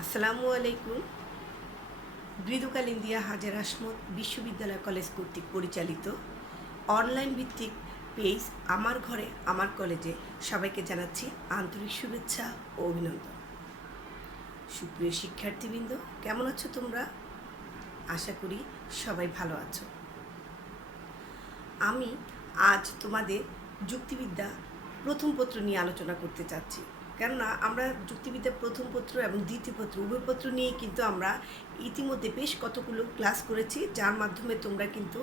আসসালামু আলাইকুম। মৃদুকাল ইন্দিয়া হাজার আসমত বিশ্ববিদ্যালয় কলেজ কর্তৃক পরিচালিত অনলাইন ভিত্তিক পেজ আমার ঘরে আমার কলেজে সবাইকে জানাচ্ছি আন্তরিক শুভেচ্ছা ও অভিনন্দন। সুপ্রিয় শিক্ষার্থীবৃন্দ, কেমন আছো তোমরা? আশা করি সবাই ভালো আছো। আমি আজ তোমাদের যুক্তিবিদ্যা প্রথম পত্র নিয়ে আলোচনা করতে চাচ্ছি। কেননা আমরা যুক্তিবিদ্যা প্রথম পত্র এবং দ্বিতীয় পত্র উভয় পত্র নিয়ে কিন্তু আমরা ইতিমধ্যে বেশ কতগুলো ক্লাস করেছি, যার মাধ্যমে তোমরা কিন্তু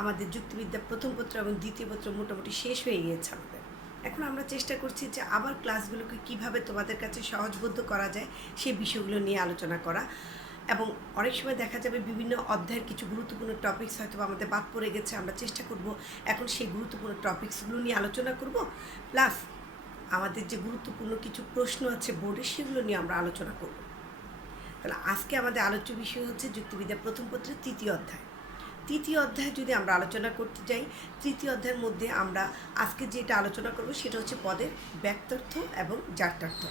আমাদের যুক্তিবিদ্যা প্রথম পত্র এবং দ্বিতীয় পত্র মোটামুটি শেষ হয়ে গিয়েছে আমাদের। এখন আমরা চেষ্টা করছি যে আবার ক্লাসগুলোকে কিভাবে তোমাদের কাছে সহজবোধ্য করা যায় সেই বিষয়গুলো নিয়ে আলোচনা করা। এবং অনেক সময় দেখা যাবে বিভিন্ন অধ্যায়ের কিছু গুরুত্বপূর্ণ টপিকস হয়তো আমাদের বাদ পড়ে গেছে, আমরা চেষ্টা করব এখন সেই গুরুত্বপূর্ণ টপিকসগুলো নিয়ে আলোচনা করব, প্লাস আমাদের যে গুরুত্বপূর্ণ কিছু প্রশ্ন আছে বোর্ডে সেগুলো নিয়ে আমরা আলোচনা করব। তাহলে আজকে আমাদের আলোচ্য বিষয় হচ্ছে যুক্তিবিদ্যা প্রথম পত্রের তৃতীয় অধ্যায়। তৃতীয় অধ্যায় যদি আমরা আলোচনা করতে যাই, তৃতীয় অধ্যায়ের মধ্যে আমরা আজকে যেটা আলোচনা করব সেটা হচ্ছে পদের ব্যক্তার্থ এবং জাত্যার্থ।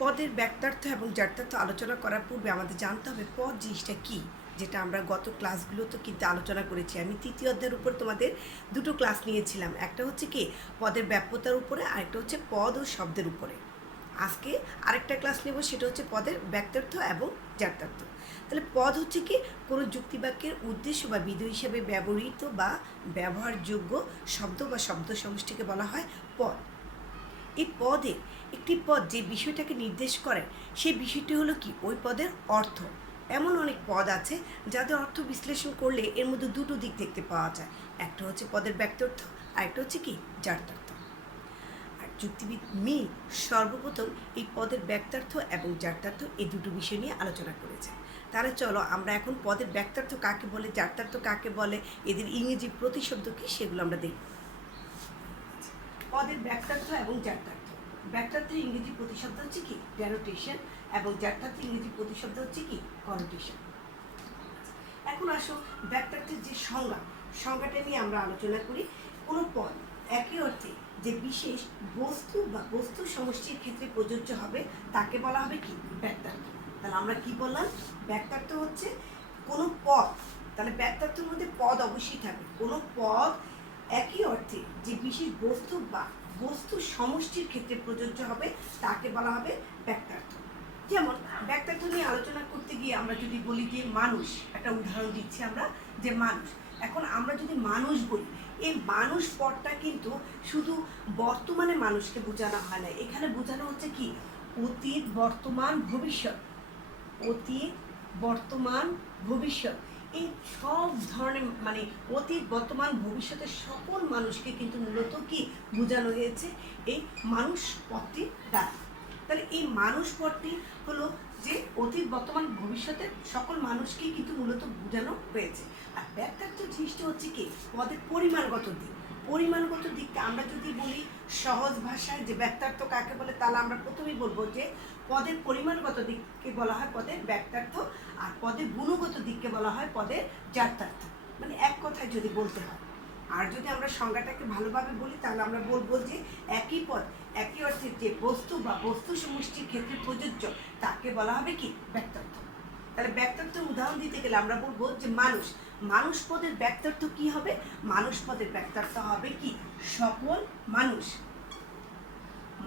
পদের ব্যক্তার্থ এবং জাত্যার্থ আলোচনা করার পূর্বে আমাদের জানতে হবে পদ জিনিসটা কী, যেটা আমরা গত ক্লাসগুলোতে কিন্তু আলোচনা করেছি। আমি তৃতীয় অধ্যায়ের উপর তোমাদের দুটো ক্লাস নিয়েছিলাম, একটা হচ্ছে কি পদের ব্যাপ্যতার উপরে, আরেকটা হচ্ছে পদ ও শব্দের উপরে। আজকে আরেকটা ক্লাস নেব, সেটা হচ্ছে পদের ব্যক্তার্থ এবং জাত্যার্থ। তাহলে পদ হচ্ছে কি কোনো যুক্তিবাক্যের উদ্দেশ্য বা বিধেয় হিসেবে ব্যবহৃত বা ব্যবহারযোগ্য শব্দ বা শব্দ সমষ্টিকে বলা হয় পদ। এই পদে একটি পদ যে বিষয়টাকে নির্দেশ করে সেই বিষয়টি হলো কি ওই পদের অর্থ। এমন অনেক পদ আছে যাদের অর্থ বিশ্লেষণ করলে এর মধ্যে দুটো দিক দেখতে পাওয়া যায়, একটা হচ্ছে পদের ব্যক্তার্থ আর একটা হচ্ছে কি জাত্যার্থ। আর যুক্তিবিদ মিল সর্বপ্রথম এই পদের ব্যক্তার্থ এবং জাত্যার্থ এই দুটো বিষয় নিয়ে আলোচনা করেছে। তাহলে চলো আমরা এখন পদের ব্যক্তার্থ কাকে বলে, জাত্যার্থ কাকে বলে, এদের ইংরেজি প্রতিশব্দ কী সেগুলো আমরা দেখব। পদের ব্যক্তার্থ এবং জাত্যার্থ। ব্যক্তার্থের ইংরেজি প্রতিশব্দ হচ্ছে কি ডেনোটেশন, এবং জাত্যার্থের ইংরেজি প্রতিশব্দ হচ্ছে কি কনোটেশন। এখন আসো ব্যক্তার্থের যে সংজ্ঞাটা নিয়ে আমরা আলোচনা করি। কোনো পদ একই অর্থে যে বিশেষ বস্তু বা বস্তু সমষ্টির ক্ষেত্রে প্রযোজ্য হবে তাকে বলা হবে কি ব্যক্তার্থ। তাহলে আমরা কি বললাম, ব্যক্তার্থ হচ্ছে কোনো পদ, তাহলে ব্যক্তার্থের মধ্যে পদ অবশ্যই থাকবে। কোনো পদ একই অর্থে যে বিশেষ বস্তু বা বস্তু সমষ্টির ক্ষেত্রে প্রযোজ্য হবে তাকে বলা হবে ব্যক্তার্থ। যেমন ব্যক্তার্থ নিয়ে আলোচনা করতে গিয়ে আমরা যদি বলি যে মানুষ, একটা উদাহরণ দিচ্ছি আমরা যে মানুষ। এখন আমরা যদি মানুষ বলি, এই মানুষ পদটা কিন্তু শুধু বর্তমানে মানুষকে বোঝানো হয় না, এখানে বোঝানো হচ্ছে কি অতীত, বর্তমান, ভবিষ্যৎ। অতীত, বর্তমান, ভবিষ্যৎ, এই সব ধরনের মানে অতীত, বর্তমান, ভবিষ্যতের সকল মানুষকে কিন্তু মূলত কি বোঝানো হয়েছে এই মানুষ পদটির দ্বারা। তাহলে এই মানুষ পদটি হলো যে অতীত, বর্তমান, ভবিষ্যতের সকল মানুষকেই কিন্তু মূলত বোঝানো হয়েছে। আর ব্যক্তার্থ জিনিসটা হচ্ছে কি পদের পরিমাণগত দিক। পরিমাণগত দিকটা আমরা যদি বলি সহজ ভাষায় যে ব্যক্তার্থ কাকে বলে, তাহলে আমরা প্রথমেই বলবো যে পদের পরিমাণগত দিককে বলা হয় পদের ব্যক্তার্থ, আর পদের গুণগত দিককে বলা হয় পদের জাত্যার্থ। মানে এক কথায় যদি বলতে হয়। আর যদি আমরা সংজ্ঞাটাকে ভালোভাবে বলি তাহলে আমরা বলবো যে একই পদ একই অর্থে যে বস্তু বা বস্তু সমষ্টির ক্ষেত্রে প্রযোজ্য তাকে বলা হবে কি ব্যক্তার্থ। তাহলে ব্যক্তার্থ উদাহরণ দিতে গেলে আমরা বলবো যে মানুষ, মানুষ পদের ব্যক্তার্থ কি হবে, মানুষ পদের ব্যক্তার্থ হবে কি সকল মানুষ।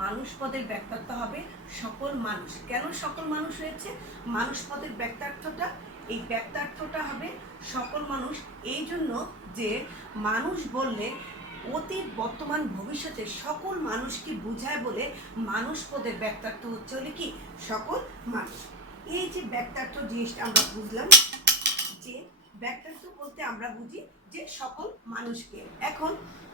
মানুষ পদের ব্যক্তার্থ হবে সকল মানুষ। কেন সকল মানুষ হয়েছে মানুষ পদের ব্যক্তার্থটা? এই ব্যক্তার্থটা হবে সকল মানুষ এই জন্য যে মানুষ বললে অতীত, বর্তমান, ভবিষ্যতের সকল মানুষকে বোঝায় বলে মানুষ পদের ব্যক্তার্থ হচ্ছে হলে কি সকল মানুষ। এই যে ব্যক্তার্থ জিনিসটা আমরা বুঝলাম যে ব্যক্তার্থ বলতে আমরা বুঝি যে সকল মানুষকে। এখন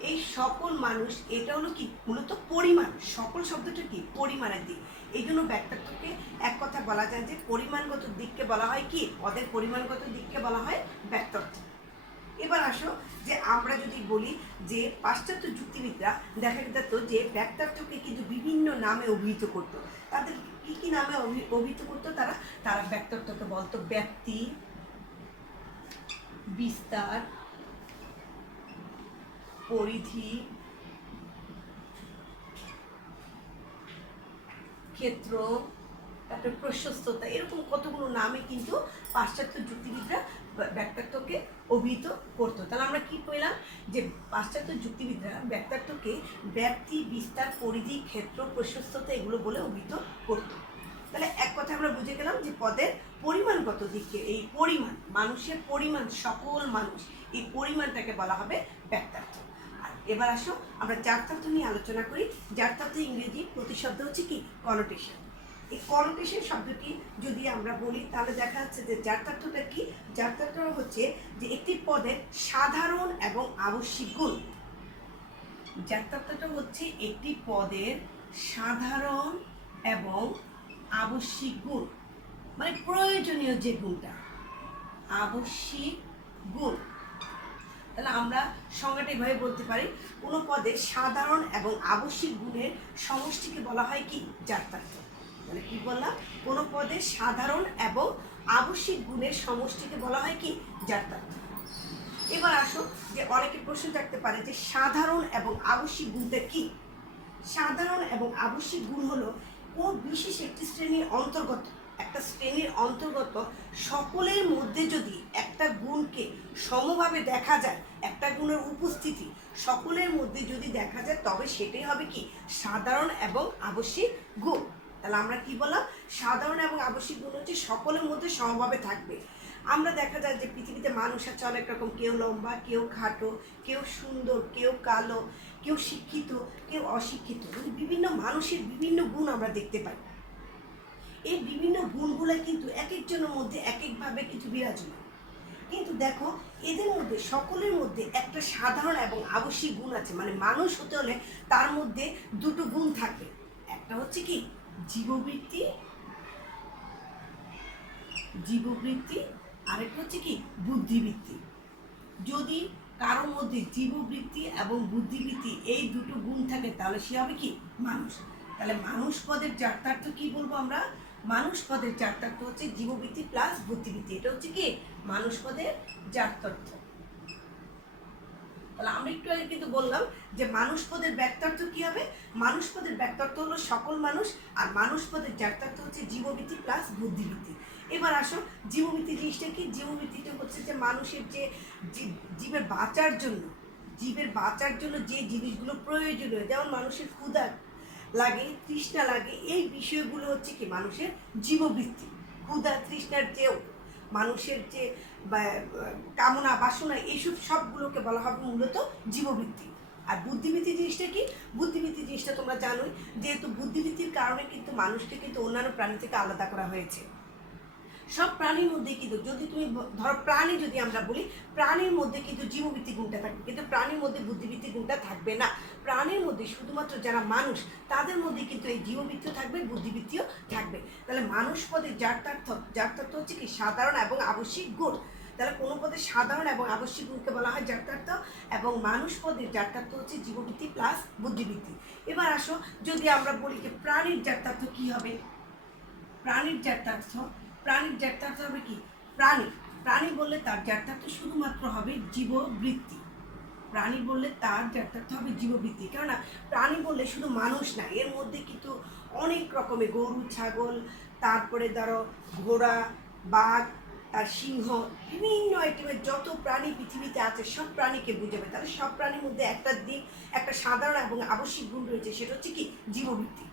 এই সকল মানুষ এটা হলো কি মূলত পরিমাণ, সকল শব্দটা কি পরিমাণের দিক। এই জন্য ব্যক্তার্থকে এক কথা বলা যায় যে পরিমাণগত দিককে বলা হয় কি পদের পরিমাণগত দিককে বলা হয় ব্যক্তার্থ। এবার আসো যে আমরা যদি বলি যে পাশ্চাত্য যুক্তিবিদরা দেখা যেত যে ব্যক্তার্থকে কিন্তু বিভিন্ন নামে অভিহিত করতো। তাদের কি কি নামে অভিহিত করতো? তারা ব্যক্তার্থকে বলতো ব্যাপ্তি, বিস্তার, পরিধি, ক্ষেত্র, তারপরে প্রশস্ততা, এরকম কতগুলো নামে কিন্তু পাশ্চাত্য যুক্তিবিদরা ব্যক্তার্থকে অভিহিত করতো। তাহলে আমরা কি পেলাম, যে পাশ্চাত্য যুক্তিবিদরা ব্যক্তার্থকে ব্যাপ্তি, বিস্তার, পরিধি, ক্ষেত্র, প্রশস্ততা এগুলো বলে অভিহিত করতো। তাহলে এক কথা আমরা বুঝে গেলাম যে পদের পরিমাণগত দিকে, এই পরিমাণ, মানুষের পরিমাণ, সকল মানুষ, এই পরিমাণটাকে বলা হবে ব্যক্তার্থ। আর এবার আসো আমরা জাত্যার্থ নিয়ে আলোচনা করি। জাত্যার্থ ইংরেজি প্রতিশব্দ হচ্ছে কি কনোটেশন। এই কনোটেশন শব্দটি যদি আমরা বলি তাহলে দেখা যাচ্ছে যে জাত্যার্থটা কি, জাত্যার্থ হচ্ছে যে একটি পদের সাধারণ এবং আবশ্যিক গুণ। জাত্যার্থটা হচ্ছে একটি পদের সাধারণ এবং আবশ্যিক গুণ, মানে প্রয়োজনীয় যে গুণটা, আবশ্যিক গুণ। তাহলে আমরা সংজ্ঞাটা এভাবে বলতে পারি, কোনো পদের সাধারণ এবং আবশ্যিক গুণের সমষ্টিকে বলা হয় কি জাত্যার্থ। মানে কি বললাম, কোনো পদের সাধারণ এবং আবশ্যিক গুণের সমষ্টিকে বলা হয় কি জাত্যার্থ। এবার আসো যে অনেকে প্রশ্ন থাকতে পারে যে সাধারণ এবং আবশ্যিক গুণটা কি। সাধারণ এবং আবশ্যিক গুণ হলো কোন বিশেষ একটি শ্রেণীর অন্তর্গত, একটা শ্রেণীর অন্তর্গত সকলের মধ্যে যদি একটা গুণকে সমভাবে দেখা যায়, একটা গুণের উপস্থিতি সকলের মধ্যে যদি দেখা যায়, তবে সেটাই হবে কি সাধারণ এবং আবশ্যিক গুণ। তাহলে আমরা কি বললাম, সাধারণ এবং আবশ্যিক গুণ হচ্ছে সকলের মধ্যে সমভাবে থাকবে। আমরা দেখা যায় যে পৃথিবীতে মানুষ আছে অনেক রকম, কেউ লম্বা, কেউ খাটো, কেউ সুন্দর, কেউ কালো, কেউ শিক্ষিত, কেউ অশিক্ষিত, মানে বিভিন্ন মানুষের বিভিন্ন গুণ আমরা দেখতে পাই। এই বিভিন্ন গুণগুলো কিন্তু এক একজনের মধ্যে এক একভাবে কিছু বিরাজমান। কিন্তু দেখো এদের মধ্যে সকলের মধ্যে একটা সাধারণ এবং আবশ্যিক গুণ আছে, মানে মানুষ হতে হলে তার মধ্যে দুটো গুণ থাকবে। একটা হচ্ছে কি জীববৃত্তি, জীববৃত্তি, আরেকটা হচ্ছে কি বুদ্ধিবৃত্তি। যদি কারোর মধ্যে জীববৃত্তি এবং বুদ্ধিবৃত্তি এই দুটো গুণ থাকে তাহলে সে হবে কি মানুষ। তাহলে মানুষ পদের জাত্যার্থ কি বলবো আমরা, মানুষ পদের জাত্যার্থ হচ্ছে জীববৃত্তি প্লাস বুদ্ধিবৃত্তি, এটা হচ্ছে কি মানুষ পদের জাত্যার্থ। তাহলে আমরা একটু আগে কিন্তু বললাম যে মানুষ পদের ব্যক্তার্থ কি হবে, মানুষ পদের ব্যক্তার্থ হলো সকল মানুষ, আর মানুষ পদের জাত্যার্থ হচ্ছে জীববৃত্তি প্লাস বুদ্ধিবৃত্তি। এবার আসো জীববৃত্তি জিনিসটা কি, জীববৃত্তিটা হচ্ছে যে মানুষের যে জীবের বাঁচার জন্য, জীবের বাঁচার জন্য যে জিনিসগুলো প্রয়োজনীয়, যেমন মানুষের ক্ষুধা লাগে, তৃষ্ণা লাগে, এই বিষয়গুলো হচ্ছে কি মানুষের জীববৃত্তি। ক্ষুধা তৃষ্ণার যে মানুষের যে কামনা বাসনা, এইসব সবগুলোকে বলা হবে মূলত জীববৃত্তি। আর বুদ্ধিবৃত্তি জিনিসটা কি, বুদ্ধিবৃত্তি জিনিসটা তোমরা জানোই, যেহেতু বুদ্ধিবৃত্তির কারণে কিন্তু মানুষকে কিন্তু অন্যান্য প্রাণী থেকে আলাদা করা হয়েছে। সব প্রাণীর মধ্যে কিন্তু যদি তুমি ধরো প্রাণী যদি আমরা বলি, প্রাণীর মধ্যে কিন্তু জীববৃত্তি গুণটা থাকবে, কিন্তু প্রাণীর মধ্যে বুদ্ধিবৃত্তি গুণটা থাকবে না। প্রাণীর মধ্যে শুধুমাত্র যারা মানুষ তাদের মধ্যে কিন্তু এই জীববৃত্তিও থাকবে, বুদ্ধিবৃত্তিও থাকবে। তাহলে মানুষ পদের জাত্যার্থ হচ্ছে কি সাধারণ এবং আবশ্যিক গুণ। তাহলে কোনো পদের সাধারণ এবং আবশ্যিক গুণকে বলা হয় জাত্যার্থ, এবং মানুষ পদের জাত্যার্থ হচ্ছে জীববৃত্তি প্লাস বুদ্ধিবৃত্তি। এবার আসো যদি আমরা বলি যে প্রাণীর জাত্যার্থ কি হবে, প্রাণীর জাত্যার্থ, প্রাণীর জাত্যার্থ হবে কি প্রাণী, প্রাণী বললে তার জাত্যার্থ শুধুমাত্র হবে জীববৃত্তি। প্রাণী বললে তার জাত্যার্থ হবে জীববৃত্তি, কেননা প্রাণী বললে শুধু মানুষ না, এর মধ্যে কিন্তু অনেক রকমের গরু, ছাগল, তারপরে ধরো ঘোড়া, বাঘ, আর সিংহ, বিভিন্ন আইটেমের যত প্রাণী পৃথিবীতে আছে সব প্রাণীকে বুঝাবে। তাহলে সব প্রাণীর মধ্যে একটা দিক, একটা সাধারণ এবং আবশ্যিক গুণ রয়েছে, সেটা হচ্ছে কি জীববৃত্তি।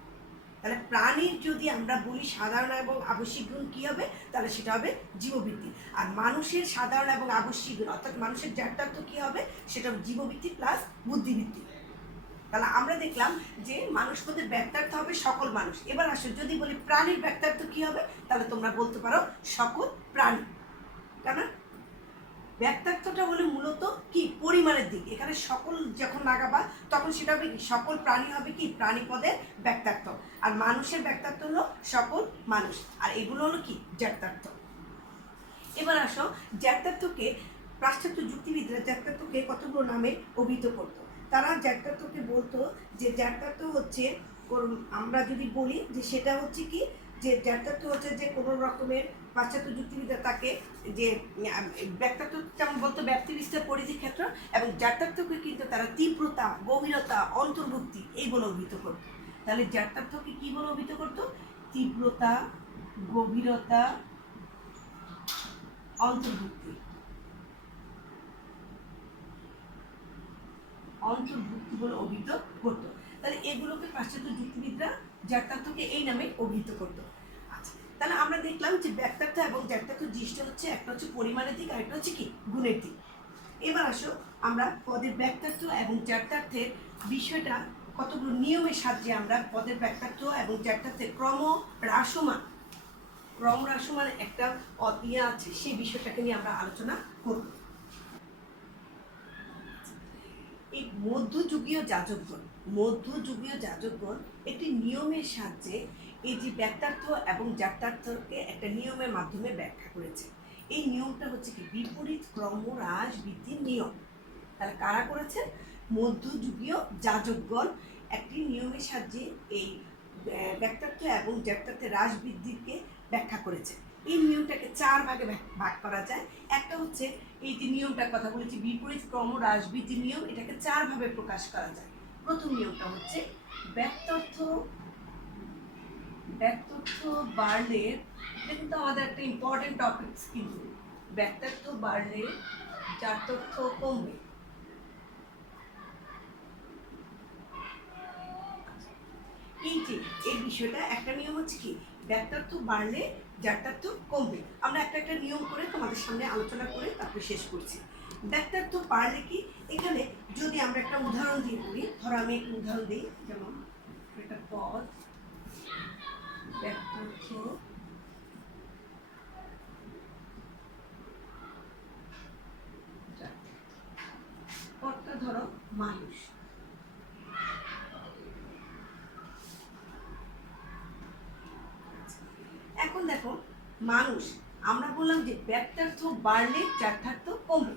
তাহলে প্রাণীর যদি আমরা বলি সাধারণ এবং আবশ্যিক গুণ কী হবে, তাহলে সেটা হবে জীববৃত্তি। আর মানুষের সাধারণ এবং আবশ্যিক গুণ অর্থাৎ মানুষের জাত্যার্থ কী হবে, সেটা জীববৃত্তি প্লাস বুদ্ধিবৃত্তি। তাহলে আমরা দেখলাম যে মানুষ পদের ব্যক্তার্থ হবে সকল মানুষ। এবার আসো যদি বলি প্রাণীর ব্যক্তার্থ কী হবে, তাহলে তোমরা বলতে পারো সকল প্রাণী। কেন ব্যক্তার্থটা হলে মূলত কি পরিমাণের দিক, এখানে সকল যখন লাগাবা তখন সেটা হবে কি সকল প্রাণী হবে কি প্রাণী পদের ব্যক্তার্থ, আর মানুষের ব্যক্তার্থ হলো সকল মানুষ, আর এগুলো হলো কি জাত্যার্থ। এবার আসো জাত্যার্থকে পাশ্চাত্য যুক্তিবিদরা জাত্যার্থকে কতগুলো নামে অভিহিত করতো। তারা জাত্যার্থকে বলতো যে জাত্যার্থ হচ্ছে, আমরা যদি বলি যে সেটা হচ্ছে কি যে জাত্যার্থ হচ্ছে যে কোনো রকমের পাশ্চাত্য যুক্তিবিদ্যা তাকে যে ব্যক্তার্থ যেমন বলতো ব্যাপ্তি, বিস্তার, পরিধি, ক্ষেত্র, এবং জাত্যার্থকে কিন্তু তারা তীব্রতা, গভীরতা, অন্তর্ভুক্তি এই বলে অভিহিত করতো। তাহলে জাত্যার্থকে কী বলে অভিহিত করতো, তীব্রতা, গভীরতা, অন্তর্ভুক্তি, অন্তর্ভুক্তি বলে অভিহিত করতো। তাহলে এগুলোকে পাশ্চাত্য যুক্তিবিদরা জ্ঞাতার্থকে এই নামে অভিহিত করতো। আচ্ছা, তাহলে আমরা দেখলাম যে ব্যাক্তার্থ এবং জ্ঞাতার্থ দৃষ্টি হচ্ছে, একটা হচ্ছে পরিমাণের দিক আর একটা হচ্ছে কি গুণের দিক। এবার আসো আমরা পদের ব্যাক্তার্থ এবং জ্ঞাতার্থের বিষয়টা কতগুলো নিয়মের সাহায্যে আমরা পদের ব্যাক্তার্থ এবং জ্ঞাতার্থের ক্রম হ্রাসমান একটা ইয়ে আছে, সেই বিষয়টাকে নিয়ে আমরা আলোচনা করব। এই মধ্যযুগীয় যাজকগণ একটি নিয়মের সাহায্যে এই যে ব্যাক্তার্থ এবং জ্ঞাতার্থকে একটা নিয়মের মাধ্যমে ব্যাখ্যা করেছে। এই নিয়মটা হচ্ছে কি বিপরীত ক্রম হ্রাস বৃদ্ধির নিয়ম। তাহলে কারা করেছে? মধ্যযুগীয় যাজকগণ একটি নিয়মের সাহায্যে এই ব্যাক্তার্থ এবং জ্ঞাতার্থের হ্রাস বৃদ্ধিকে ব্যাখ্যা করেছে। এই নিয়মটাকে 4 ভাগে ভাগ করা যায়। একটা হচ্ছে এই যে নিয়মটার কথা বলেছি বিপরীত ক্রম হ্রাস বৃদ্ধির নিয়ম, এটাকে 4 ভাবে প্রকাশ করা যায়। প্রথম নিয়মটা হচ্ছে ব্যাক্তার্থ বাড়লে, এটা কিন্তু আমাদের একটা ইম্পর্টেন্ট টপিকস, কিন্তু ব্যাক্তার্থ বাড়লে জ্ঞাতার্থ কমবে। এই বিষয়টা একটা নিয়ম হচ্ছে কি ব্যাক্তার্থ বাড়লে জ্ঞাতার্থ কমবে। আমরা একটা নিয়ম করে তোমাদের সামনে আলোচনা করে তারপরে শেষ করছি। ব্যাক্তার্থ বাড়লে কি, এখানে যদি আমরা একটা উদাহরণ দিয়ে বলি, ধরো আমি একটা উদাহরণ দিই, যেমন একটা পদ ব্যাক্তার্থ পদটা ধরো মানুষ। এখন দেখো মানুষ, আমরা বললাম যে ব্যাক্তার্থ বাড়লে জ্ঞাতার্থ কমবে।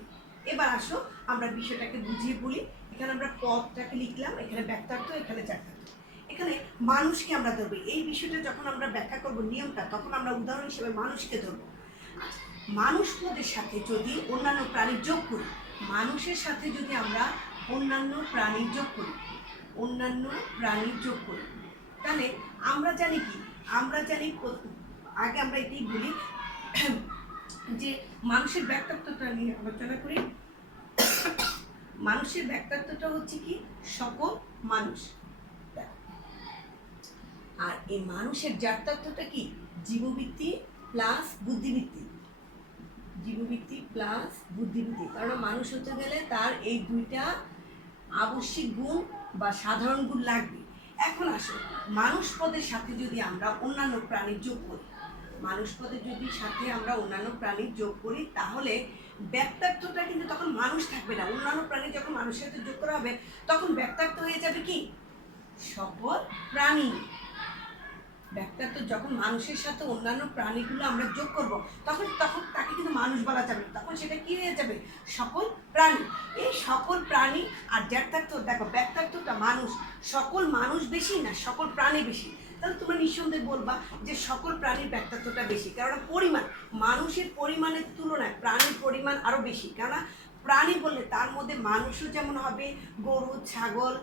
এবার আসো আমরা বিষয়টাকে বুঝিয়ে বলি। এখানে আমরা পদটাকে লিখলাম, এখানে ব্যাক্তার্থ, এখানে জ্ঞাতার্থ। এখানে মানুষকে আমরা ধরবো। এই বিষয়টা যখন আমরা ব্যাখ্যা করব নিয়মটা, তখন আমরা উদাহরণ হিসেবে মানুষকে ধরবো। মানুষ পদের সাথে যদি অন্যান্য প্রাণী যোগ করি, মানুষের সাথে যদি আমরা অন্যান্য প্রাণী যোগ করি, তাহলে আমরা জানি কি, আগে আমরা এটাই বলি যে মানুষের ব্যাক্তার্থটা নিয়ে আলোচনা করি। মানুষের ব্যাক্তার্থটা হচ্ছে কি সকল মানুষ, আর এই মানুষের জ্ঞাতার্থটা কি জীববৃত্তি প্লাস বুদ্ধিবৃত্তি। কারণ মানুষ হতে গেলে তার এই দুইটা আবশ্যিক গুণ বা সাধারণ গুণ লাগবে। এখন আসো মানুষ পদের সাথে যদি আমরা অন্যান্য প্রাণীর যোগ করি, তাহলে ব্যাক্তার্থটা কিন্তু তখন মানুষ থাকবে না। অন্যান্য প্রাণী যখন মানুষের সাথে যোগ করা হবে, তখন ব্যাক্তার্থ হয়ে যাবে কি সকল প্রাণী। ব্যাক্তার্থ যখন মানুষের সাথে অন্যান্য প্রাণীগুলো আমরা যোগ করব, তখন তাকে কিন্তু মানুষ বলা যাবে, তখন সেটা কি হয়ে যাবে সকল প্রাণী। এই সকল প্রাণী আর জ্ঞাতার্থ, দেখো ব্যাক্তার্থটা মানুষ, সকল মানুষ বেশি না সকল প্রাণী বেশি, তাহলে তোমরা নিঃসন্দেহে বলবা যে সকল প্রাণীর ব্যাক্তার্থটা বেশি। কারণ পরিমাণ, মানুষের পরিমাণের তুলনায় প্রাণীর পরিমাণ আরও বেশি। কেননা প্রাণী বললে তার মধ্যে মানুষও যেমন হবে, গরু, ছাগল,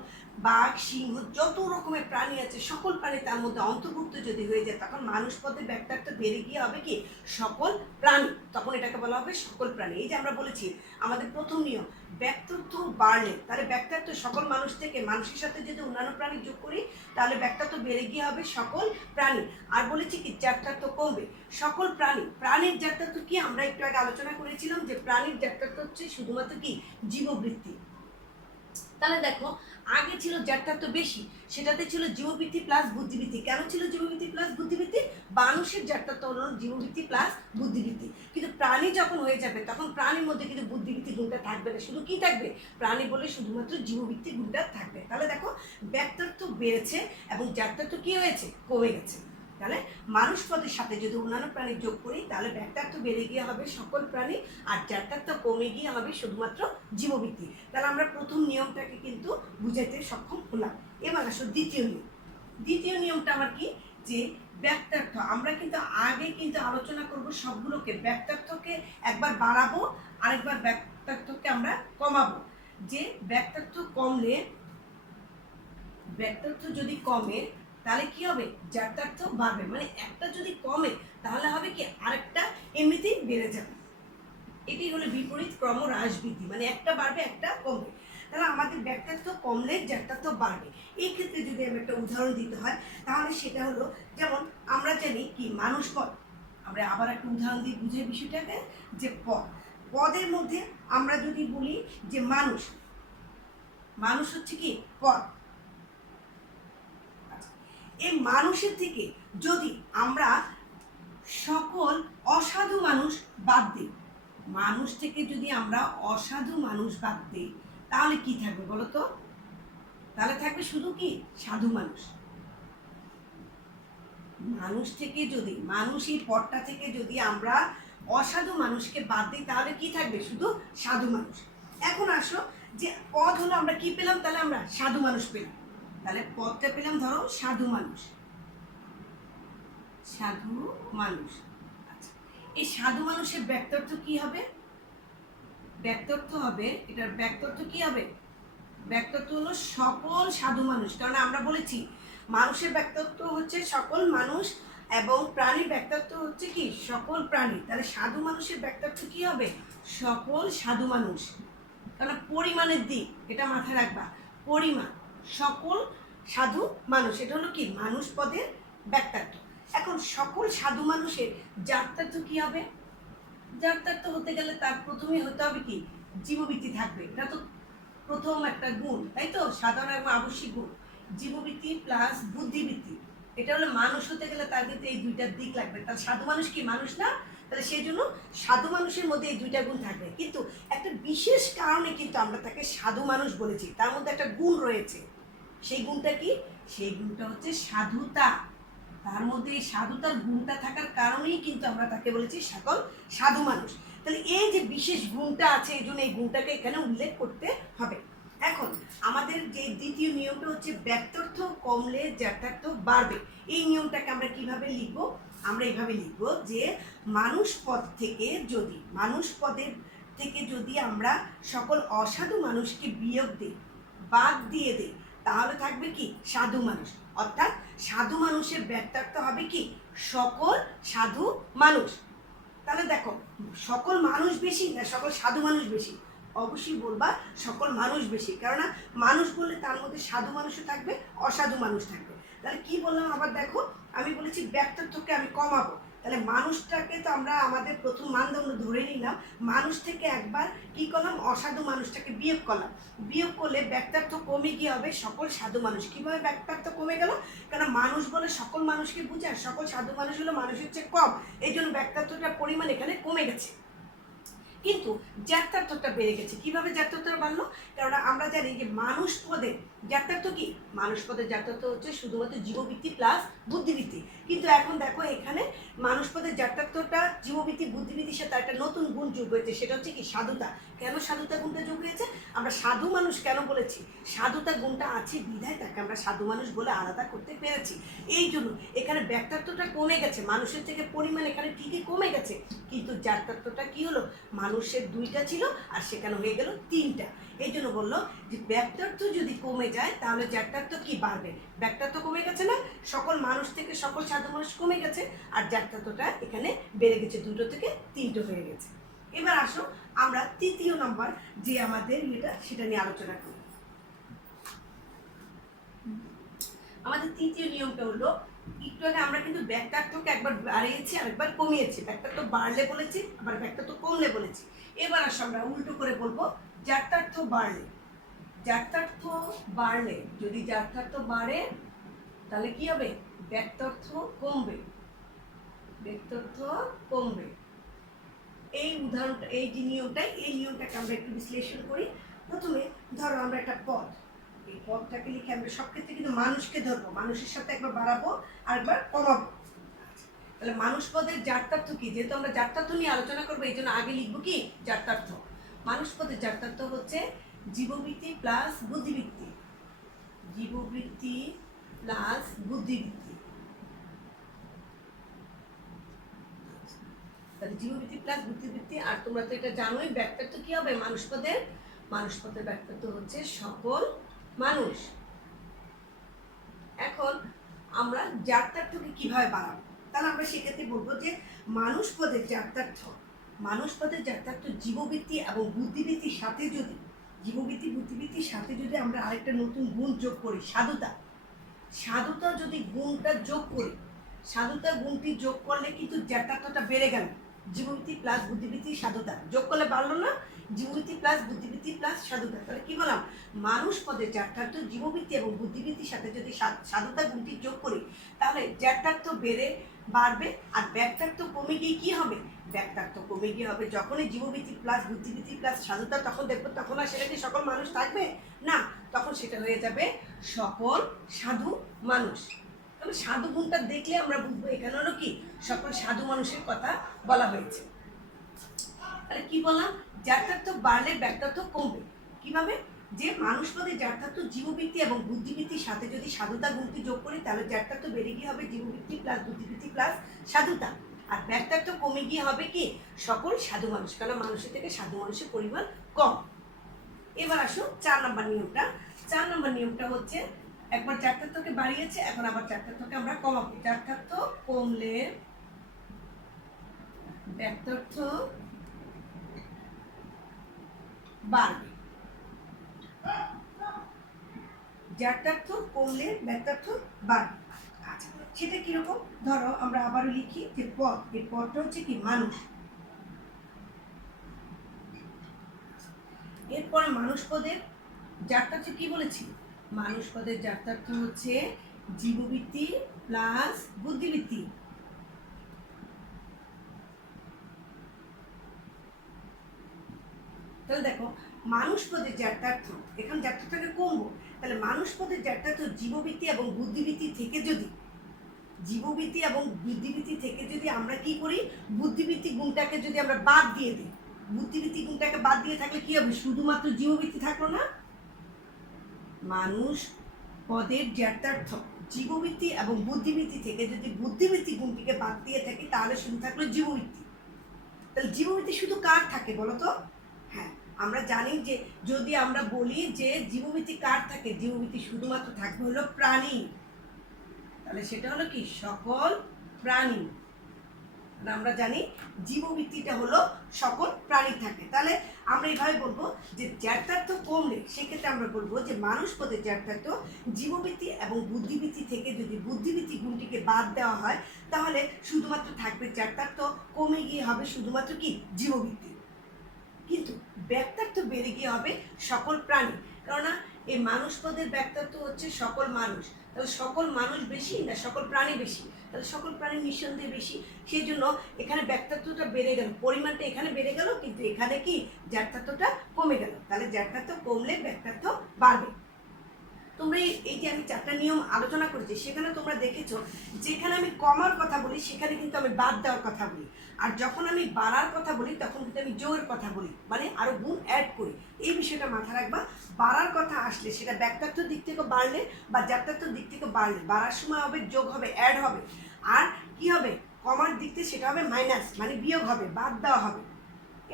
বাঘ, সিংহ, যত রকমের প্রাণী আছে সকল প্রাণী তার মধ্যে অন্তর্ভুক্ত যদি হয়ে যায়, তখন মানুষ পদের ব্যাক্তার্থ বেড়ে গিয়ে হবে কি সকল প্রাণী, তখন এটাকে বলা হবে সকল প্রাণী। এই যে আমরা বলেছি আমাদের প্রথম নিয়ম ব্যাক্তার্থ বাড়লে, তাহলে ব্যাক্তার্থ সকল মানুষ থেকে মানুষের সাথে যদি অন্যান্য প্রাণী যোগ করি, তাহলে ব্যাক্তার্থ বেড়ে গিয়ে হবে সকল প্রাণী। আর বলেছি কি জ্ঞাতার্থ কমবে সকল প্রাণীর জ্ঞাতার্থ কি, আমরা একটু আগে আলোচনা করেছিলাম যে প্রাণীর জ্ঞাতার্থ হচ্ছে শুধুমাত্র কি জীববৃত্তি। তাহলে দেখো আগে ছিল জ্ঞাতার্থ বেশি, সেটাতে ছিল জীববৃত্তি প্লাস বুদ্ধিবৃত্তি। কেন ছিল জীববৃত্তি প্লাস বুদ্ধিবৃত্তি? মানুষের জ্ঞাতার্থ হলো জীববৃত্তি প্লাস বুদ্ধিবৃত্তি। কিন্তু প্রাণী যখন হয়ে যাবে, তখন প্রাণীর মধ্যে কিন্তু বুদ্ধিবৃত্তি গুণটা থাকবে না, শুধু কি থাকবে প্রাণী বলে শুধুমাত্র জীববৃত্তি গুণটা থাকবে। তাহলে দেখো ব্যাক্তার্থ বেড়েছে এবং জ্ঞাতার্থ কি হয়েছে কমে গেছে। তাহলে মানুষ পদের সাথে যদি অন্যান্য প্রাণী যোগ করি, তাহলে ব্যাক্তার্থ বেড়ে গিয়ে হবে সকল প্রাণী আর জ্ঞাতার্থ কমে গিয়ে হবে শুধুমাত্র জীববৃত্তি। তাহলে আমরা প্রথম নিয়মটাকে কিন্তু বুঝাইতে সক্ষম হলাম। এবার আসো দ্বিতীয় নিয়মটা আমার কি, যে ব্যাক্তার্থ আমরা কিন্তু আগে কিন্তু আলোচনা করব সবগুলোকে, ব্যাক্তার্থকে একবার বাড়াবো আরেকবার ব্যাক্তার্থকে আমরা কমাবো। যে ব্যাক্তার্থ যদি কমে, তাহলে কি হবে, যাত্রার্থ বাড়বে, মানে একটা যদি কমে তাহলে হবে কি আরেকটা এমনিতেই বেড়ে যাবে। এটি হলো বিপরীত ক্রম হ্রাস বৃদ্ধি, মানে একটা বাড়বে একটা কমবে। তাহলে আমাদের ব্যাক্তার্থ কমলে যাত্রার্থ বাড়বে। এই ক্ষেত্রে যদি আমি একটা উদাহরণ দিতে হয় তাহলে সেটা হলো, যেমন আমরা জানি কি মানুষ পদ, আমরা আবার একটা উদাহরণ দিয়ে বুঝে বিষয়টাকে, যে পদ, পদের মধ্যে আমরা যদি বলি যে মানুষ, মানুষ হচ্ছে কি পদ। এই মানুষের থেকে যদি আমরা সকল অসাধু মানুষ বাদ দিই, মানুষ থেকে যদি আমরা অসাধু মানুষ বাদ দিই তাহলে কি থাকবে বলো তো? তাহলে থাকবে শুধু কি সাধু মানুষ। মানুষ থেকে যদি, মানুষ এই পদটা থেকে যদি আমরা অসাধু মানুষকে বাদ দিই তাহলে কি থাকবে, শুধু সাধু মানুষ। এখন আসো যে পদ হলো, আমরা কি পেলাম, তাহলে আমরা সাধু মানুষ পেলাম, তাহলে পদটা পেলাম ধরো সাধু মানুষ, সাধু মানুষ। আচ্ছা, এই সাধু মানুষের ব্যক্তার্থ কি হবে? ব্যক্তার্থ হবে, এটার ব্যক্তার্থ কি হবে? ব্যক্তার্থ হলো সকল সাধু মানুষ, কারণ আমরা বলেছি মানুষের ব্যক্তার্থ হচ্ছে সকল মানুষ এবং প্রাণীর ব্যক্তার্থ হচ্ছে কি সকল প্রাণী। তাহলে সাধু মানুষের ব্যক্তার্থ কি হবে? সকল সাধু মানুষ, কারণ পরিমাণের দিক এটা মাথায় রাখবা, পরিমাণ, সকল সাধু মানুষ, এটা হলো কি মানুষ পদের ব্যক্তার্থ। এখন সকল সাধু মানুষের যাত্রার্থ কি হবে? যাত্রার্থ হতে গেলে তার প্রথমেই হতে হবে কি জীববৃত্তি থাকবে, এটা তো প্রথম একটা গুণ, তাই তো, সাধারণ এবং আবশ্যিক গুণ, জীববৃত্তি প্লাস বুদ্ধিবৃত্তি। এটা হলো মানুষ হতে গেলে তার কিন্তু এই দুইটার দিক লাগবে। তাহলে সাধু মানুষ কি মানুষ না? তাহলে সেই জন্য সাধু মানুষের মধ্যে এই দুইটা গুণ থাকবে, কিন্তু একটা বিশেষ কারণে কিন্তু আমরা তাকে সাধু মানুষ বলেছি, তার মধ্যে একটা গুণ রয়েছে। সেই গুণটা কি? সেই গুণটা হচ্ছে সাধুতা। তার মধ্যে এই সাধুতার গুণটা থাকার কারণেই কিন্তু আমরা তাকে বলেছি সকল সাধু মানুষ। তাহলে এই যে বিশেষ গুণটা আছে, এই জন্য এই গুণটাকে এখানে উল্লেখ করতে হবে। এখন আমাদের যে দ্বিতীয় নিয়মটা হচ্ছে ব্যক্তার্থ কমলে যাত্রার্থ বাড়বে। এই নিয়মটাকে আমরা কিভাবে লিখব? আমরা এইভাবে লিখব যে মানুষ পদ থেকে যদি, মানুষ পদের থেকে যদি আমরা সকল অসাধু মানুষকে বিয়োগ দিই, বাদ দিয়ে দিই, তাহলে থাকবে কি সাধু মানুষ। অর্থাৎ সাধু মানুষের ব্যক্তার্থ হবে কি সকল সাধু মানুষ। তাহলে দেখো, সকল মানুষ বেশি না সকল সাধু মানুষ বেশি? অবশ্যই বলবা সকল মানুষ বেশি, কেননা মানুষ বললে তার মধ্যে সাধু মানুষও থাকবে, অসাধু মানুষ থাকবে। তাহলে কি বললাম আবার দেখো, আমি বলেছি ব্যক্তার্থকে আমি কমাবো, তাহলে মানুষটাকে তো আমরা আমাদের প্রথম মানদণ্ড ধরে নিলাম, মানুষ থেকে একবার কি করলাম, অসাধু মানুষটাকে বিয়োগ করলাম, বিয়োগ করলে ব্যক্তার্থ কমে গিয়ে হবে সকল সাধু মানুষ। কীভাবে ব্যক্তার্থ কমে গেল? কারণ মানুষ বলে সকল মানুষকে বুঝায়, সকল সাধু মানুষ হলো মানুষের চেয়ে কম, এই জন্য ব্যক্তার্থটার পরিমাণ এখানে কমে গেছে, কিন্তু যাত্রার্থটা বেড়ে গেছে। কিভাবে যাত্রার্থটা বাড়লো? কারণ আমরা জানি যে মানুষ পদের যাত্রার্থ কি, মানুষ পদের যাত্রার্থ হচ্ছে শুধুমাত্র জীববৃত্তি প্লাস বুদ্ধিবৃত্তি, কিন্তু এখন দেখো এখানে মানুষ পদের যাত্রার্থটা জীববৃত্তি বুদ্ধিবৃত্তির সাথে একটা নতুন গুণ যোগ হয়েছে, সেটা হচ্ছে কি সাধুতা। কেন সাধুতা গুণটা যোগ হয়েছে? আমরা সাধু মানুষ কেন বলেছি? সাধুতা গুণটা আছে বিধায় তাকে আমরা সাধু মানুষ বলে আলাদা করতে পেরেছি। এই জন্য এখানে ব্যক্তার্থটা কমে গেছে, মানুষের থেকে পরিমাণ এখানে ঠিকই কমে গেছে, কিন্তু যাত্রার্থটা কি হলো, মানুষের দুইটা ছিল আর সেখানে হয়ে গেল তিনটা। এই জন্য বললো যে ব্যক্তার্থ যদি কমে যায় তাহলে যাত্রার্থ কি বাড়বে? ব্যক্তার্থ কমে গেছে না, সকল মানুষ থেকে সকল সাধু মানুষ কমে গেছে, আর যাত্রার্থটা এখানে বেড়ে গেছে, দুটো থেকে তিনটে হয়ে গেছে। এবার আসো আমরা তৃতীয় নাম্বার যে আমাদের এটা সেটা নিয়ে আলোচনা করি। আমাদের তৃতীয় নিয়মটা হলো, একটু আগে আমরা কিন্তু ব্যক্তার্থকে একবার বাড়িয়েছি আর একবার কমিয়েছি, ব্যক্তার্থ বাড়লে বলেছি আবার ব্যক্তার্থ কমলে বলেছি। এবার আসো আমরা উল্টো করে বলবো, যাত্রার্থ বাড়লে, যাত্রার্থ বাড়লে, যদি যাত্রার্থ বাড়ে তাহলে কি হবে, ব্যক্তার্থ কমবে, ব্যক্তার্থ কমবে। এই উদাহরণটা, এই যে নিয়মটাই, এই নিয়মটাকে আমরা একটু বিশ্লেষণ করি। প্রথমে ধরো আমরা একটা পদ, এই পদটাকে লিখে আমরা সব ক্ষেত্রে কিন্তু মানুষকে ধরবো, মানুষের সাথে একবার বাড়াবো আর একবার কমাবো। তাহলে মানুষ পদের যাত্রার্থ কি, যেহেতু আমরা যাত্রার্থ নিয়ে আলোচনা করবো এই জন্য আগে লিখবো কি যাত্রার্থ। মানুষ পদের যাত্রার্থ হচ্ছে জীববৃত্তি প্লাস বুদ্ধিবৃত্তি, জীববৃত্তি প্লাস বুদ্ধিবৃত্তি। তাহলে জীববৃত্তি প্লাস বুদ্ধিবৃত্তি। আর তোমরা তো এটা জানোই ব্যক্তার্থ কি হবে মানুষ পদের, মানুষ পদের ব্যক্তার্থ হচ্ছে সকল মানুষ। এখন আমরা জাত্যার্থকে কিভাবে বাড়াবো। তাহলে আমরা সেক্ষেত্রে বলবো যে মানুষ পদের জাত্যার্থ জীববৃত্তি এবং বুদ্ধিবৃত্তির সাথে যদি বুদ্ধিবৃত্তির সাথে যদি আমরা আরেকটা নতুন গুণ যোগ করি, সাধুতা যদি গুণটা যোগ করি, সাধুতা গুণটি যোগ করলে কিন্তু জাত্যার্থটা বেড়ে গেল। জীববৃত্তি প্লাস বুদ্ধিবৃত্তি সাধুতা যোগ করলে বাড়লো না? জীববৃত্তি প্লাস বুদ্ধিবৃত্তি প্লাস সাধুতা, তাহলে কি বললাম? মানুষ পদের জাত্যার্থ জীববৃত্তি এবং বুদ্ধিবৃত্তির সাথে যদি সাধুতা গুণটি যোগ করি, তাহলে জাত্যার্থ বাড়বে, আর ব্যাক্তার্থ কমে গিয়ে কি হবে? ব্যাক্তার্থ কমে গিয়ে হবে যখনই জীববৃত্তি প্লাস বুদ্ধিবৃত্তি প্লাস সাধুতা, তখন দেখবো তখন আর সেটা কি সকল মানুষ থাকবে না, তখন সেটা হয়ে যাবে সকল সাধু মানুষ। তাহলে সাধু গুণটা দেখলে আমরা বুঝবো এখানে হলো কি সকল সাধু মানুষের কথা বলা হয়েছে। তাহলে কি বললাম? জাত্যার্থ বাড়লে ব্যাক্তার্থ কমবে। কিভাবে? যে মানুষ পদে জাত্যার্থ জীববৃত্তি এবং বুদ্ধিবৃত্তির সাথে যদি সাধুতা গুণটি যোগ করি, তাহলে জাত্যার্থ বেড়ে গিয়ে হবে জীববৃত্তি প্লাস বুদ্ধিবৃত্তি প্লাস সাধুতা, আর ব্যাক্তার্থ কমে গিয়ে হবে কি সকল সাধু মানুষ, কারণ মানুষের থেকে সাধু মানুষের পরিমাণ কম। এবার আসো 4 নম্বর নিয়মটা। 4 নম্বর নিয়মটা হচ্ছে একবার জাত্যার্থকে বাড়িয়েছে, এখন আবার জাত্যার্থকে আমরা কমাবো। জাত্যার্থ কমলে ব্যাক্তার্থ বাড়বে। জাত্যার্থ কমলে ব্যাক্তার্থ বাড়বে। আচ্ছা, সেটা কিরকম? ধরো আমরা আবারও লিখি যে পদ, এই পদটা হচ্ছে কি মানুষ। এরপর মানুষ পদের জাত্যার্থ কি বলেছি? মানুষ পদের জাত্যার্থ হচ্ছে জীববৃত্তি প্লাস বুদ্ধিবৃত্তি। তাহলে দেখো মানুষ পদের জাত্যার্থ, এখন জাত্যার্থটাকে কমবো, তাহলে মানুষ পদের জাত্যার্থ জীববৃত্তি এবং বুদ্ধিবৃত্তি থেকে যদি আমরা কি করি, বুদ্ধিবৃত্তি গুণটাকে যদি আমরা বাদ দিয়ে দিই, বুদ্ধিবৃত্তি গুণটাকে বাদ দিয়ে থাকলে কি হবে? শুধুমাত্র জীববৃত্তি থাকলো না? মানুষ পদের জাত্যার্থ জীববৃত্তি এবং বুদ্ধিবৃত্তি থেকে যদি বুদ্ধিবৃত্তি গুণটিকে বাদ দিয়ে থাকি, তাহলে শুধু থাকলো জীববৃত্তি। তাহলে জীববৃত্তি শুধু কার থাকে বলো তো? হ্যাঁ, আমরা জানি যে যদি আমরা বলি যে জীববৃত্তি কার থাকে, জীববৃত্তি শুধুমাত্র থাকবে হলো প্রাণী, তাহলে সেটা হলো কি সকল প্রাণী। আমরা জানি জীববৃত্তিটা হলো সকল প্রাণী থাকে। তাহলে আমরা এইভাবে বলবো যে জাত্যার্থ কমলে সেক্ষেত্রে আমরা বলবো যে মানুষ পদের জাত্যার্থ জীববৃত্তি এবং বুদ্ধিবৃত্তি থেকে যদি বুদ্ধিবৃত্তি গুণটিকে বাদ দেওয়া হয়, তাহলে শুধুমাত্র থাকবে জাত্যার্থ, কমে গিয়ে হবে শুধুমাত্র কি জীববৃত্তি, কিন্তু ব্যাক্তার্থ বেড়ে গিয়ে হবে সকল প্রাণী। কেননা এই মানুষ পদের ব্যাক্তার্থ হচ্ছে সকল মানুষ, তাহলে সকল মানুষ বেশি না সকল প্রাণী বেশি? তাহলে সকল প্রাণী নিঃসন্দেহে বেশি, সেই জন্য এখানে ব্যাক্তার্থটা বেড়ে গেল, পরিমাণটা এখানে বেড়ে গেল, কিন্তু এখানে কি জাত্যার্থটা কমে গেল। তাহলে জাত্যার্থ কমলে ব্যাক্তার্থ বাড়বে। তোমরা এই যে আমি 4টা নিয়ম আলোচনা করেছি, সেখানে তোমরা দেখেছো যেখানে আমি কমার কথা বলি সেখানে কিন্তু আমি বাদ দেওয়ার কথা বলি, আর যখন আমি বাড়ার কথা বলি তখন কিন্তু আমি যোগের কথা বলি, মানে আরো গুণ অ্যাড করি। এই বিষয়টা মাথায় রাখবা। বাড়ার কথা আসলে সেটা ব্যাক্তার্থর দিক থেকে বাড়লে বা জাত্যার্থর দিক থেকে বাড়লে বাড়ার সময় হবে যোগ হবে, অ্যাড হবে, আর কি হবে কমার দিক থেকে সেটা হবে মাইনাস, মানে বিয়োগ হবে, বাদ দেওয়া হবে।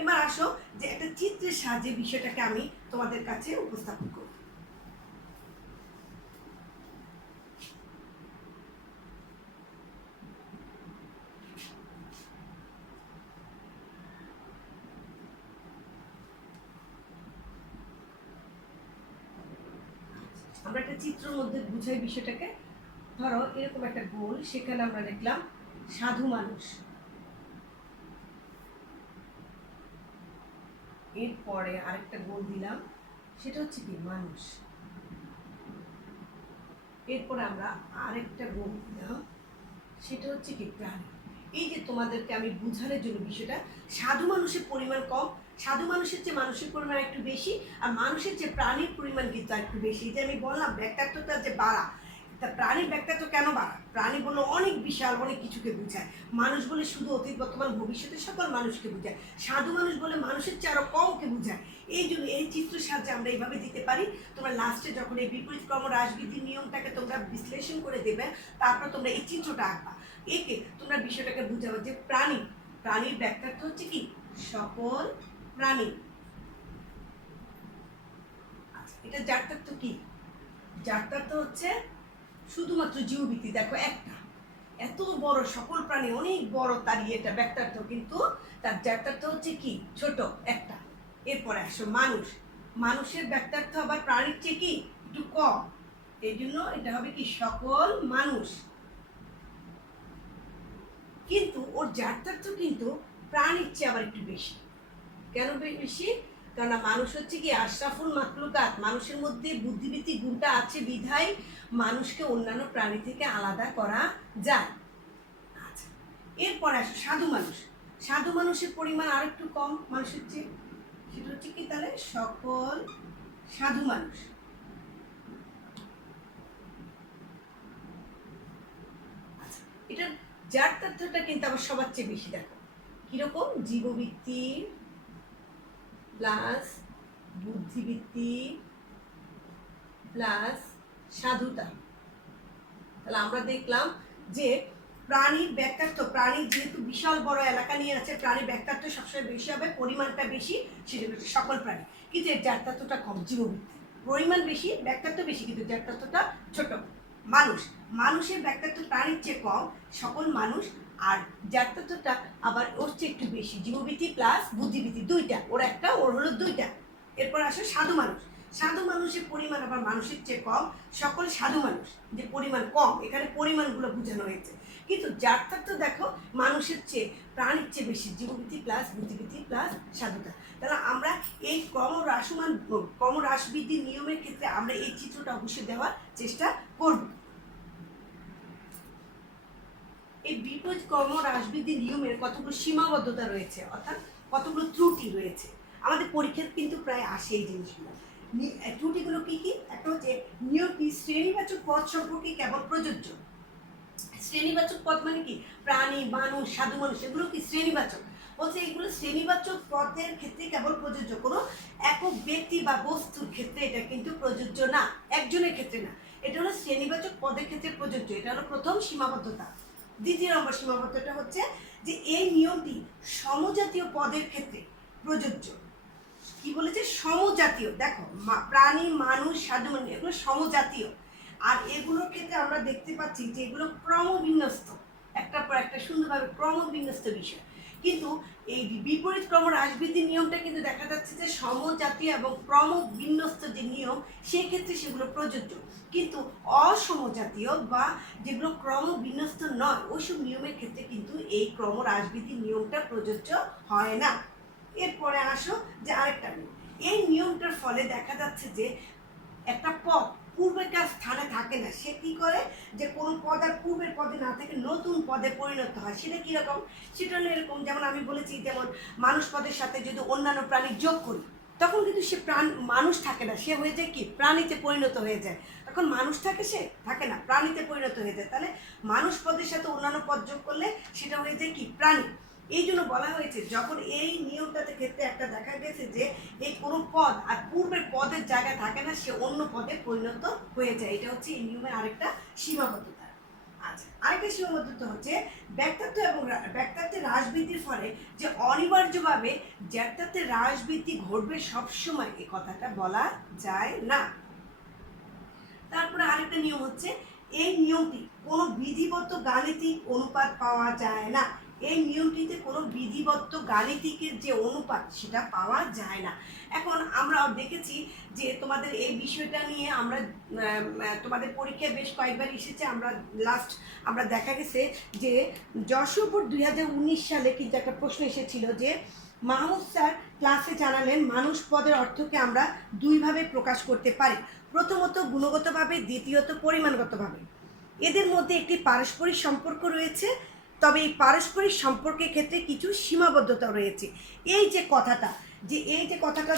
এবার আসো যে একটা চিত্রের সাহায্যে বিষয়টাকে আমি তোমাদের কাছে উপস্থাপন করব। আমরা একটা চিত্রের মধ্যে বুঝাই বিষয়টাকে। ধরো এরকম একটা গোল, সেখানে আমরা লিখলাম সাধু মানুষ, এরপরে আরেকটা গোল দিলাম, সেটা হচ্ছে কি মানুষ, এরপরে আমরা আরেকটা গোল দিলাম, সেটা হচ্ছে কি প্রাণী। এই যে তোমাদেরকে আমি বুঝানোর জন্য বিষয়টা, সাধু মানুষের পরিমাণ কম, সাধু মানুষের চেয়ে মানুষের পরিমাণ একটু বেশি, আর মানুষের চেয়ে প্রাণীর পরিমাণ কিন্তু একটু বেশি। যে আমি বললাম ব্যাক্তার্থটা যে বাড়া, তা প্রাণীর ব্যাক্তার্থ কেন বাড়া? প্রাণী বললো অনেক বিশাল, অনেক কিছুকে বোঝায়। মানুষ বলে শুধু অতীত বর্তমান ভবিষ্যতের সকল মানুষকে বোঝায়। সাধু মানুষ বলে মানুষের চেয়ে আরো কমকে বোঝায়। এই জন্য এই চিত্রের সাহায্যে আমরা এইভাবে দিতে পারি। তোমরা লাস্টে যখন এই বিপরীত ক্রম রাসবিধির নিয়মটাকে তোমরা বিশ্লেষণ করে দেবে, তারপর তোমরা এই চিত্রটা আঁকবা। একে তোমরা বিষয়টাকে বুঝাবো যে প্রাণীর ব্যাক্তার্থ হচ্ছে কি সকল প্রাণী। আচ্ছা, এটা জাত্যার্থ কি? জাত্যার্থ হচ্ছে শুধুমাত্র জীববৃত্তি দেখো একটা, এত বড় সকল প্রাণী অনেক বড় তার এটা ব্যাক্তার্থ, কিন্তু তার জ্যাঠার্থ হচ্ছে কি ছোট একটা। এরপরে আসো মানুষ, মানুষের ব্যাক্তার্থ আবার প্রাণীর চেয়ে কি একটু কম, এই জন্য এটা হবে কি সকল মানুষ। কিন্তু ওর জ্যাঠার্থ কিন্তু প্রাণীর চেয়ে আবার একটু বেশি। কেন বেশি? কেননা মানুষ হচ্ছে কি আশরাফুল মাখলুকাত, মানুষের মধ্যে বুদ্ধিবৃত্তি গুণটা আছে বিধায় মানুষকে অন্যান্য প্রাণী থেকে আলাদা করা যায়। আচ্ছা, এরপরে আসো সাধু মানুষ। সাধু মানুষের পরিমাণ আর একটু কম মানুষের চেয়ে, সেটা হচ্ছে কি তাহলে সকল সাধু মানুষ। আচ্ছা, এটার জ্যাঠার্থটা কিন্তু আবার সবার চেয়ে বেশি। দেখো কিরকম, জীববৃত্তি প্লাস বুদ্ধিবৃত্তি প্লাস সাধুতা। তাহলে আমরা দেখলাম যে প্রাণীর ব্যাক্তার্থ, প্রাণীর যেহেতু বিশাল বড় এলাকা নিয়ে আছে, প্রাণীর ব্যাক্তার্থ সবসময় বেশি হবে, পরিমাণটা বেশি, সেটা হচ্ছে সকল প্রাণী। কিন্তু এর জ্যাঠার্থটা কম, জীববৃত্তি পরিমাণ বেশি, ব্যাক্তার্থ বেশি, কিন্তু জ্যাঠার্থটা ছোট। মানুষ, মানুষের ব্যাক্তার্থ প্রাণীর চেয়ে কম, সকল মানুষ, আর জ্যাঠার্থটা আবার ওর চেয়ে একটু বেশি, জীববৃত্তি প্লাস বুদ্ধিবৃত্তি দুইটা, ওর একটা ওর হলো দুইটা। এরপর আসে সাধু মানুষ। সাধু মানুষের পরিমাণ আবার মানুষের চেয়ে কম, সকল সাধু মানুষ, যে পরিমাণ কম, এখানে পরিমাণগুলো বোঝানো হয়েছে। কিন্তু জ্যাঠার্থ দেখো মানুষের চেয়ে প্রাণীর চেয়ে বেশি, জীববৃত্তি প্লাস বুদ্ধিবৃত্তি প্লাস সাধুতা। তাহলে আমরা এই ক্রমহ্রাসবৃদ্ধির নিয়মের ক্ষেত্রে আমরা এই চিত্রটা অবশ্যই দেওয়ার চেষ্টা করব। এই বিপরীত ক্রমহ্রাসবৃদ্ধির নিয়মের কতগুলো সীমাবদ্ধতা রয়েছে, অর্থাৎ কতগুলো ত্রুটি রয়েছে। আমাদের পরীক্ষায় কিন্তু প্রায় আসে এই জিনিসগুলো। ত্রুটিগুলো কি কি? একটা হচ্ছে নিয়মটি শ্রেণীবাচক পদ সম্পর্কে কেবল প্রযোজ্য। শ্রেণীবাচক পদ মানে কি? প্রাণী, মানুষ, সাধু মানুষ, এগুলো কি শ্রেণীবাচক? বলছে এগুলো শ্রেণীবাচক পদের ক্ষেত্রে কেবল প্রযোজ্য, কোনো একক ব্যক্তি বা বস্তুর ক্ষেত্রে এটা কিন্তু প্রযোজ্য না, একজনের ক্ষেত্রে না। এটা হলো শ্রেণীবাচক পদের ক্ষেত্রে প্রযোজ্য, এটা হলো প্রথম সীমাবদ্ধতা। দ্বিতীয় নম্বর সীমাবদ্ধতা হচ্ছে যে এই নিয়মটি সমজাতীয় পদের ক্ষেত্রে প্রযোজ্য। কি বলেছে? সমজাতীয়। দেখো প্রাণী, মানুষ, সাধু মানুষ এগুলো সমজাতীয়, আর এগুলোর ক্ষেত্রে আমরা দেখতে পাচ্ছি যে এগুলো ক্রমবিন্যস্ত, একটার পর একটা সুন্দরভাবে ক্রমবিন্যস্ত বিষয়। কিন্তু এই বিপরীত ক্রমহ্রাসবৃদ্ধির নিয়মটা কিন্তু দেখা যাচ্ছে যে সমজাতীয় এবং ক্রমবিন্যস্ত যে নিয়ম, সেক্ষেত্রে সেগুলো প্রযোজ্য। কিন্তু অসমজাতীয় বা যেগুলো ক্রমবিন্যস্ত নয়, ওইসব নিয়মের ক্ষেত্রে কিন্তু এই ক্রমহ্রাসবৃদ্ধির নিয়মটা প্রযোজ্য হয় না। এরপরে আসো যে আরেকটা নিয়ম, এই নিয়মটার ফলে দেখা যাচ্ছে যে একটা পদ পূর্বেকার স্থানে থাকে না, সে কি করে যে কোনো পদ আর পূর্বের পদে না থেকে নতুন পদে পরিণত হয়। সেটা কীরকম? সেটা হলো এরকম, যেমন আমি বলেছি, যেমন মানুষ পদের সাথে যদি অন্যান্য প্রাণী যোগ করি, তখন কিন্তু সে মানুষ থাকে না, সে হয়ে যায় কি প্রাণীতে পরিণত হয়ে যায়। তখন মানুষ থাকে, সে থাকে না, প্রাণীতে পরিণত হয়ে যায়। তাহলে মানুষ পদের সাথে অন্যান্য পদ যোগ করলে সেটা হয়ে যায় কি প্রাণী। এই জন্য বলা হয়েছে যখন এই নিয়মটাতে ক্ষেত্রে একটা দেখা গেছে যে এই কোনো পদ আর পূর্বের পদের জায়গায় থাকে না, সে অন্য পদে পরিণত হয়ে যায়। এটা হচ্ছে এই নিয়মের আরেকটা সীমাবদ্ধতা। আচ্ছা, আরেকটা সীমাবদ্ধতা হচ্ছে ব্যাক্তার্থ এবং ব্যাক্তার্থের হ্রাসবৃদ্ধির ফলে যে অনিবার্যভাবে জ্যাঠার্থের হ্রাসবৃদ্ধি ঘটবে সবসময়, এই কথাটা বলা যায় না। তারপরে আরেকটা নিয়ম হচ্ছে এই নিয়মটি কোনো বিধিবদ্ধ গাণিতিক অনুপাত পাওয়া যায় না। এই নিয়মটিতে কোনো বিধিবদ্ধ গাণিতিকের যে অনুপাত, সেটা পাওয়া যায় না। এখন আমরা দেখেছি যে তোমাদের এই বিষয়টা নিয়ে আমরা তোমাদের পরীক্ষায় বেশ কয়েকবার এসেছে। আমরা দেখা গেছে যে যশোর বোর্ড 2019 সালে কিন্তু একটা প্রশ্ন এসেছিল যে মাহমুদ স্যার ক্লাসে জানালেন মানুষ পদের অর্থকে আমরা দুইভাবে প্রকাশ করতে পারি, প্রথমত গুণগতভাবে, দ্বিতীয়ত পরিমাণগতভাবে। এদের মধ্যে একটি পারস্পরিক সম্পর্ক রয়েছে, তবে এই পারস্পরিক সম্পর্কের ক্ষেত্রে কিছু সীমাবদ্ধতা রয়েছে। এই যে কথাটা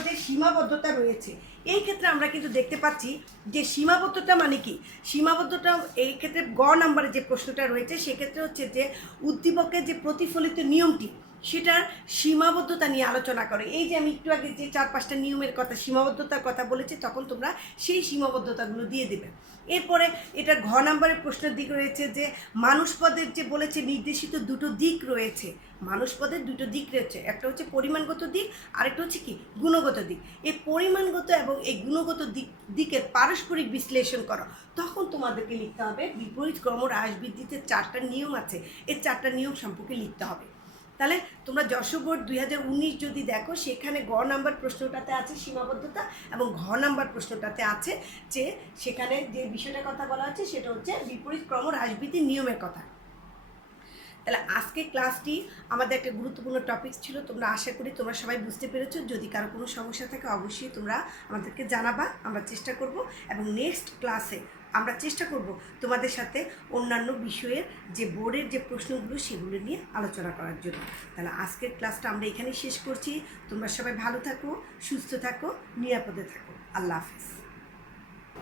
যে সীমাবদ্ধতা রয়েছে, এই ক্ষেত্রে আমরা কিন্তু দেখতে পাচ্ছি যে সীমাবদ্ধতা মানে কি? সীমাবদ্ধতা এই ক্ষেত্রে গ নাম্বারে যে প্রশ্নটা রয়েছে, সেক্ষেত্রে হচ্ছে যে উদ্দীপকের যে প্রতিফলিত নিয়মটি, সেটার সীমাবদ্ধতা নিয়ে আলোচনা করে। এই যে আমি একটু আগে যে 4-5টা নিয়মের কথা, সীমাবদ্ধতার কথা বলেছি, তখন তোমরা সেই সীমাবদ্ধতাগুলো দিয়ে দেবে। এরপরে এটা ঘ নাম্বারের প্রশ্নের দিক রয়েছে যে মানুষ পদের যে বলেছে নির্দেশিত দুটো দিক রয়েছে, মানুষ পদের দুটো দিক রয়েছে, একটা হচ্ছে পরিমাণগত দিক, আরেকটা হচ্ছে কি গুণগত দিক। এই পরিমাণগত এবং এই গুণগত দিকের পারস্পরিক বিশ্লেষণ করো। তখন তোমাদেরকে লিখতে হবে বিপরীত ক্রম হ্রাস বৃদ্ধিতে 4টা নিয়ম আছে, এই 4টা নিয়ম সম্পর্কে লিখতে হবে। তাহলে তোমরা যশোর বোর্ড 2019 যদি দেখো, সেখানে গ নাম্বার প্রশ্নটাতে আছে সীমাবদ্ধতা এবং ঘ নাম্বার প্রশ্নটাতে আছে যে সেখানে যে বিষয়টার কথা বলা হচ্ছে সেটা হচ্ছে বিপরীত ক্রম হ্রাস বৃদ্ধির নিয়মের কথা। তাহলে আজকে ক্লাসটি আমাদের একটা গুরুত্বপূর্ণ টপিক ছিল, তোমরা আশা করি তোমরা সবাই বুঝতে পেরেছো। যদি কারো কোনো সমস্যা থাকে অবশ্যই তোমরা আমাদেরকে জানাবা, আমরা চেষ্টা করব এবং নেক্সট ক্লাসে আমরা চেষ্টা করব তোমাদের সাথে অন্যান্য বিষয়ের যে বোর্ডের যে প্রশ্নগুলো সেগুলো নিয়ে আলোচনা করার জন্য। তাহলে আজকের ক্লাসটা আমরা এখানেই শেষ করছি। তোমরা সবাই ভালো থাকো, সুস্থ থাকো, নিরাপদে থাকো। আল্লাহ হাফেজ।